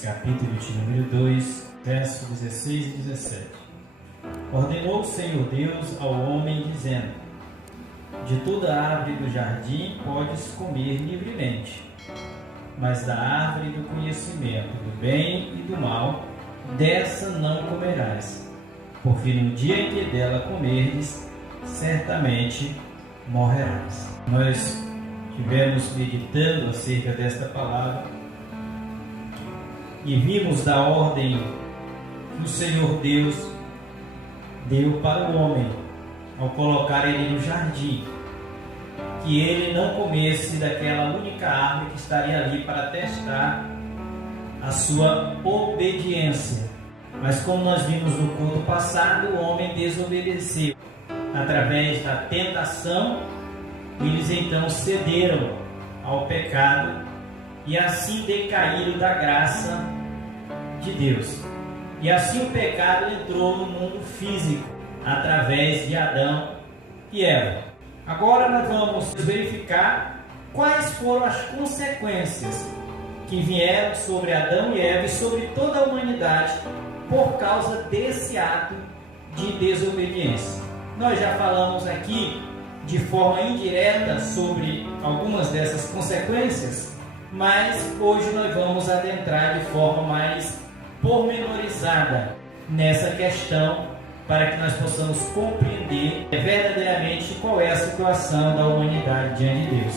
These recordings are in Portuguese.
Gênesis, capítulo de número 2, versos 16 e 17. Ordenou o Senhor Deus ao homem, dizendo: de toda árvore do jardim podes comer livremente, mas da árvore do conhecimento do bem e do mal, dessa não comerás, porque no dia em que dela comerdes, certamente morrerás. Nós estivemos meditando acerca desta palavra e vimos da ordem que o Senhor Deus deu para o homem ao colocar ele no jardim, que ele não comesse daquela única árvore que estaria ali para testar a sua obediência. Mas como nós vimos no culto passado, o homem desobedeceu. Através da tentação, eles então cederam ao pecado e assim decaíram da graça de Deus. E assim o pecado entrou no mundo físico, através de Adão e Eva. Agora nós vamos verificar quais foram as consequências que vieram sobre Adão e Eva e sobre toda a humanidade por causa desse ato de desobediência. Nós já falamos aqui de forma indireta sobre algumas dessas consequências, mas hoje nós vamos adentrar de forma mais pormenorizada nessa questão para que nós possamos compreender verdadeiramente qual é a situação da humanidade diante de Deus.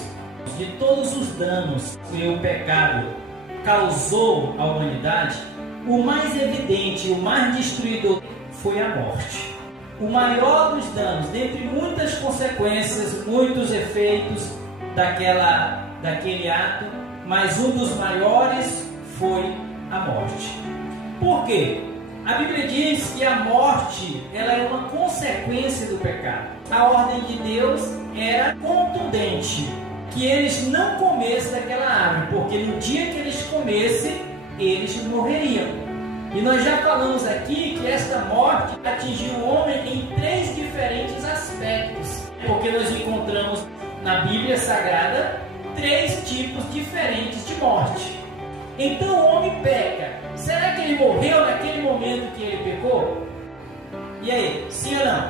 De todos os danos que o pecado causou à humanidade, o mais evidente, o mais destruidor foi a morte. O maior dos danos, dentre muitas consequências, muitos efeitos daquele ato, mas um dos maiores foi a morte. Por quê? A Bíblia diz que a morte ela é uma consequência do pecado. A ordem de Deus era contundente, que eles não comessem daquela árvore, porque no dia que eles comessem, eles morreriam. E nós já falamos aqui que esta morte atingiu o homem em 3 diferentes aspectos, porque nós encontramos na Bíblia Sagrada 3 tipos diferentes de morte. Então o homem peca. Será que ele morreu naquele momento que ele pecou? E aí, sim ou não?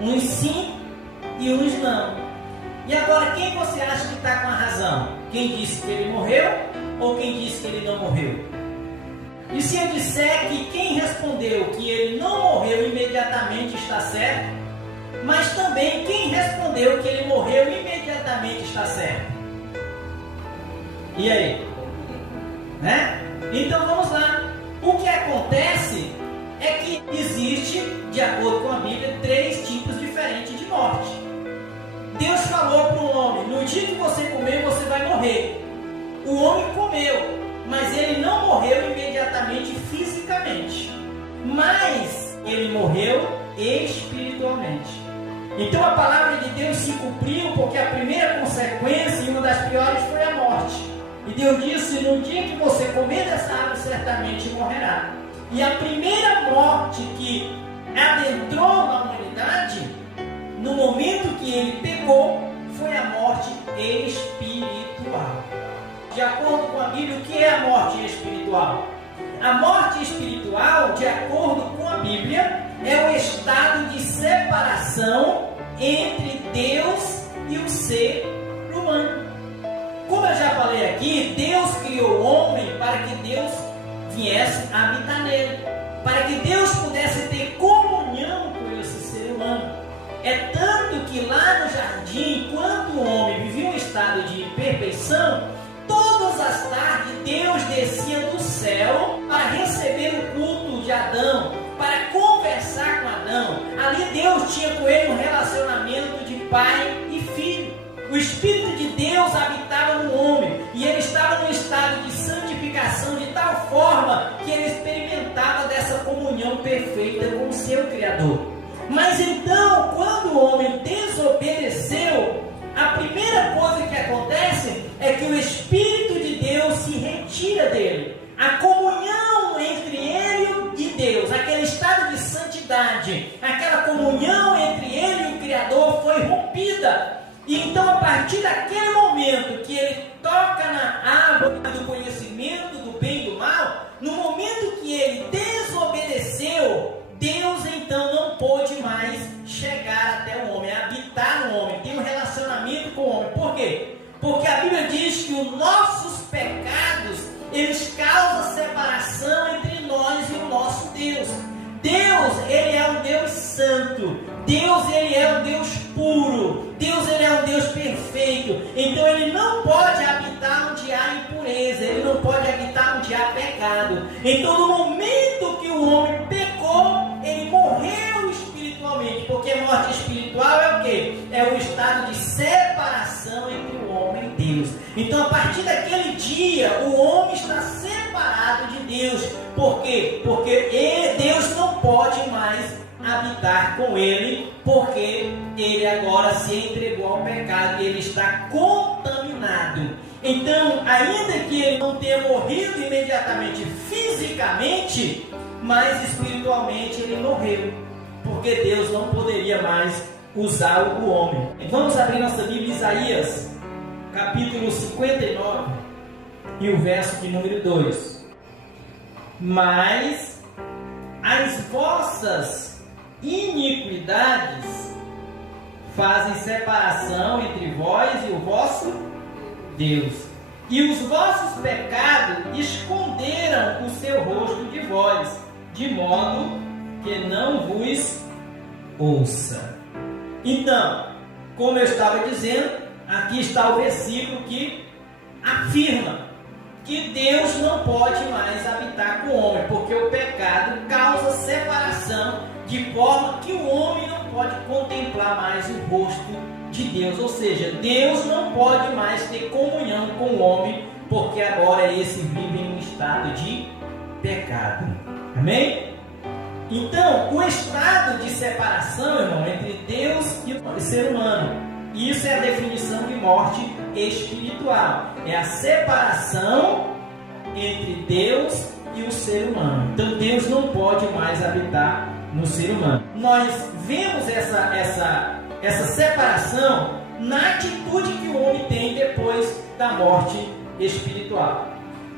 Uns sim e uns não. E agora, quem você acha que está com a razão? Quem disse que ele morreu ou quem disse que ele não morreu? E se eu disser que quem respondeu que ele não morreu imediatamente está certo, mas também quem respondeu que ele morreu imediatamente está certo? E aí? Então vamos lá. O que acontece é que existe, de acordo com a Bíblia, 3 tipos diferentes de morte. Deus falou para o homem: no dia que você comer, você vai morrer. O homem comeu, mas ele não morreu imediatamente fisicamente, mas ele morreu espiritualmente. Então a palavra de Deus se cumpriu, porque a primeira consequência e uma das piores foi a morte. E Deus disse: no dia que você comer dessa árvore, certamente morrerá. E a primeira morte que adentrou na humanidade, no momento que ele pecou, foi a morte espiritual. De acordo com a Bíblia, o que é a morte espiritual? A morte espiritual, de acordo com a Bíblia, é o estado de separação entre Deus e o ser humano. Como eu já falei aqui, Deus criou o homem para que Deus viesse habitar nele, para que Deus pudesse ter comunhão com esse ser humano. É tanto que lá no jardim, enquanto o homem vivia um estado de imperfeição, todas as tardes Deus descia do céu para receber o culto de Adão, para conversar com Adão. Ali Deus tinha com ele um relacionamento de pai e filho. O Espírito de Deus habitava no homem e ele estava num estado de santificação de tal forma que ele experimentava dessa comunhão perfeita com o seu Criador. Mas então, quando o homem desobedeceu, a primeira coisa que acontece é que o Espírito de Deus se retira dele. A comunhão entre ele e Deus, aquele estado de santidade, aquela comunhão entre ele e o Criador foi rompida. E então, a partir daquele momento que ele toca na árvore do conhecimento os nossos pecados, eles causam separação entre nós e o nosso Deus. Deus, Ele é um Deus santo. Deus, Ele é um Deus puro. Deus, Ele é um Deus perfeito. Então, Ele não pode habitar onde há impureza. Ele não pode habitar onde há pecado. Então, no momento que o homem pecou, ele morreu espiritualmente. Porque morte espiritual é o quê? É o estado de separação entre o homem e Deus. Então, a partir daquele dia, o homem está separado de Deus. Por quê? Porque Deus não pode mais habitar com ele, porque ele agora se entregou ao pecado e ele está contaminado. Então, ainda que ele não tenha morrido imediatamente fisicamente, mas espiritualmente ele morreu, porque Deus não poderia mais usar o homem. Vamos abrir nossa Bíblia, Isaías, capítulo 59, e o verso de número 2. Mas as vossas iniquidades fazem separação entre vós e o vosso Deus, e os vossos pecados esconderam o seu rosto de vós, de modo que não vos ouça. Então, como eu estava dizendo, aqui está o versículo que afirma que Deus não pode mais habitar com o homem, porque o pecado causa separação, de forma que o homem não pode contemplar mais o rosto de Deus. Ou seja, Deus não pode mais ter comunhão com o homem, porque agora esse vive em um estado de pecado. Amém? Então, o estado de separação, irmão, entre Deus e o ser humano, isso é a definição de morte espiritual. É a separação entre Deus e o ser humano. Então Deus não pode mais habitar no ser humano. Nós vemos essa separação na atitude que o homem tem depois da morte espiritual.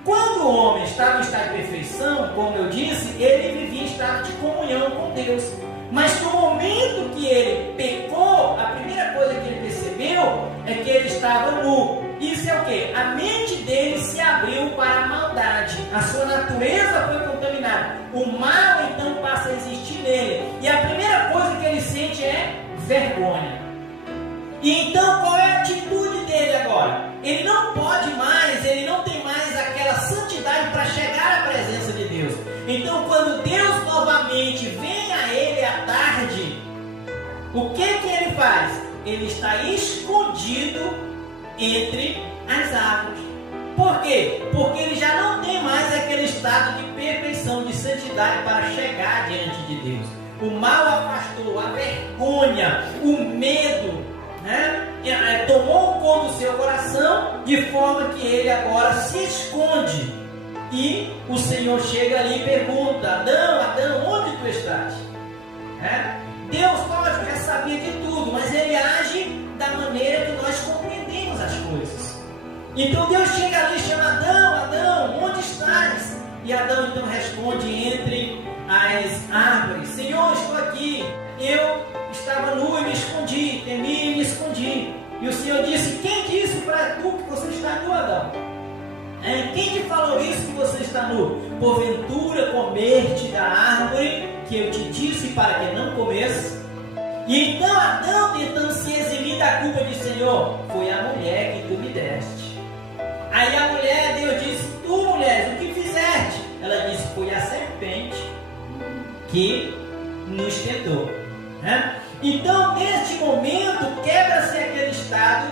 Quando o homem estava em estado de perfeição, como eu disse, ele vivia em estado de comunhão com Deus. Mas no momento que ele pecou, a primeira coisa que ele percebeu é que ele estava nu. Isso é o quê? A mente dele se abriu para a maldade. A sua natureza foi contaminada. O mal então passa a existir nele. E a primeira coisa que ele sente é vergonha. E então qual é a atitude dele agora? Ele não pode mais, ele não tem mais aquela santidade para chegar à presença de Deus. Então quando Deus novamente vem a ele à tarde, o que ele faz? Ele está escondido entre as árvores. Por quê? Porque ele já não tem mais aquele estado de perfeição, de santidade para chegar diante de Deus. O mal afastou, a vergonha, o medo, né? Tomou conta do seu coração, de forma que ele agora se esconde. E o Senhor chega ali e pergunta: Adão, Adão, onde tu estás? Deus, lógico, já sabia de tudo, mas ele age da maneira que nós compreendemos as coisas. Então Deus chega ali e chama: Adão, Adão, onde estás? E Adão então responde entre as árvores: Senhor, estou aqui. Eu estava nu e me escondi, temi e me escondi. E o Senhor disse: quem disse para tu que você está nu, Adão? Quem te falou isso que você está nu? Porventura comeste da árvore que eu te disse para que não comesse? E então Adão, tentando se eximir da culpa, disse: Senhor, foi a mulher que tu me deste. Aí a mulher, Deus disse: tu, mulher, o que fizeste? Ela disse: foi a serpente que nos tentou. Então, neste momento, quebra-se aquele estado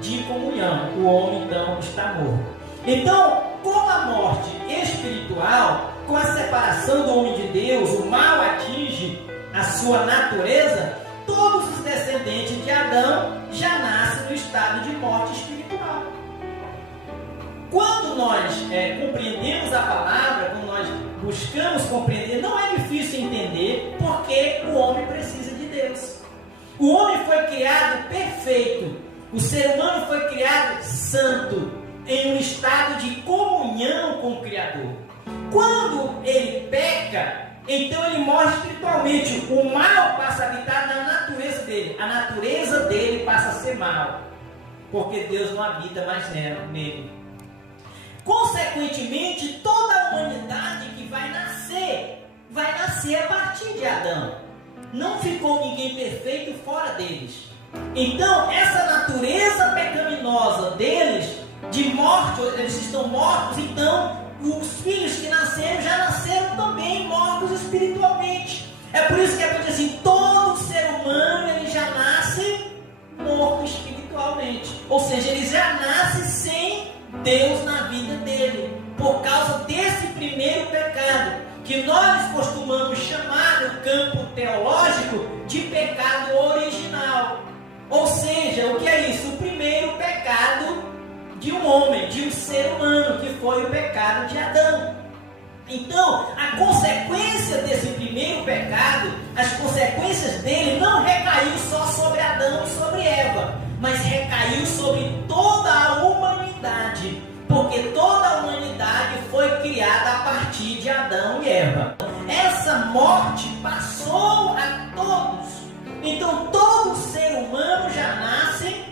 de comunhão. O homem então está morto. Então, com a morte espiritual, com a separação do homem de Deus, o mal atinge a sua natureza. Todos os descendentes de Adão já nascem no estado de morte espiritual. Quando nós compreendemos a palavra, quando nós buscamos compreender, não é difícil entender porque o homem precisa de Deus. O homem foi criado perfeito. O ser humano foi criado santo, em um estado de comunhão com o Criador. Quando ele peca, então ele morre espiritualmente. O mal passa a habitar na natureza dele. A natureza dele passa a ser mal. porque Deus não habita mais nele. Consequentemente, toda a humanidade que vai nascer a partir de Adão. Não ficou ninguém perfeito fora deles. Então, essa natureza pecaminosa deles, de morte, eles estão mortos, então os filhos que nasceram já nasceram também mortos espiritualmente. É por isso que é porque assim, todo ser humano ele já nasce morto espiritualmente. Ou seja, ele já nasce sem Deus na vida dele, por causa desse primeiro pecado, que nós costumamos chamar no campo teológico de pecado original. Ou seja, o que é isso? O primeiro pecado de um homem, de um ser humano, que foi o pecado de Adão. Então, a consequência desse primeiro pecado, as consequências dele não recaiu só sobre Adão e sobre Eva, mas recaiu sobre toda a humanidade, porque toda a humanidade foi criada a partir de Adão e Eva. Essa morte passou a todos. Então, todo ser humano já nasce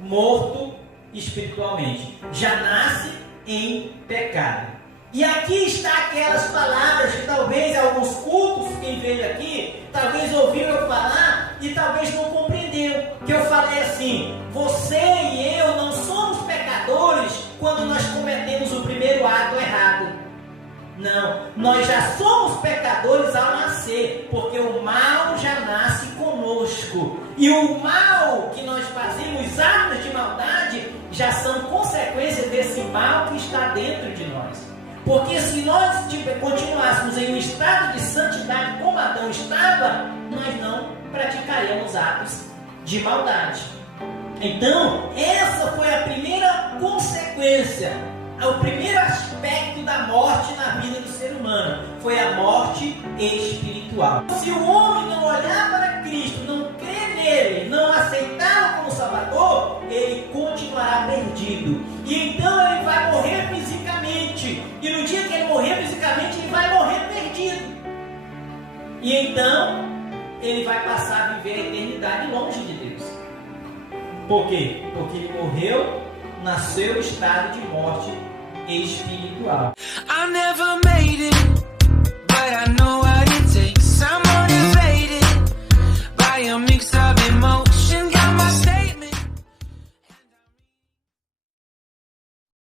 morto espiritualmente, já nasce em pecado. E aqui está aquelas palavras que talvez alguns cultos, quem veio aqui, talvez ouviu eu falar e talvez não compreendeu. Que eu falei assim: você e eu não somos pecadores quando nós cometemos o primeiro ato errado. Não, nós já somos pecadores ao nascer, porque o mal já nasce conosco. E o mal que nós fazemos, os atos de maldade, já são consequência desse mal que está dentro de nós. Porque se nós continuássemos em um estado de santidade como Adão estava, nós não praticaríamos atos de maldade. Então, essa foi a primeira consequência, o primeiro aspecto da morte na vida do ser humano, foi a morte espiritual. Se o homem não olhar para Cristo, não crer nele, não aceitá-lo como Salvador, ele continuará perdido. E então ele vai morrer fisicamente. E no dia que ele morrer fisicamente, ele vai morrer perdido. E então, ele vai passar a viver a eternidade longe de Deus. Por quê? Porque ele morreu, nasceu em estado de morte espiritual. I never made it, but I know what it takes. I'm motivated by a mix of emotions.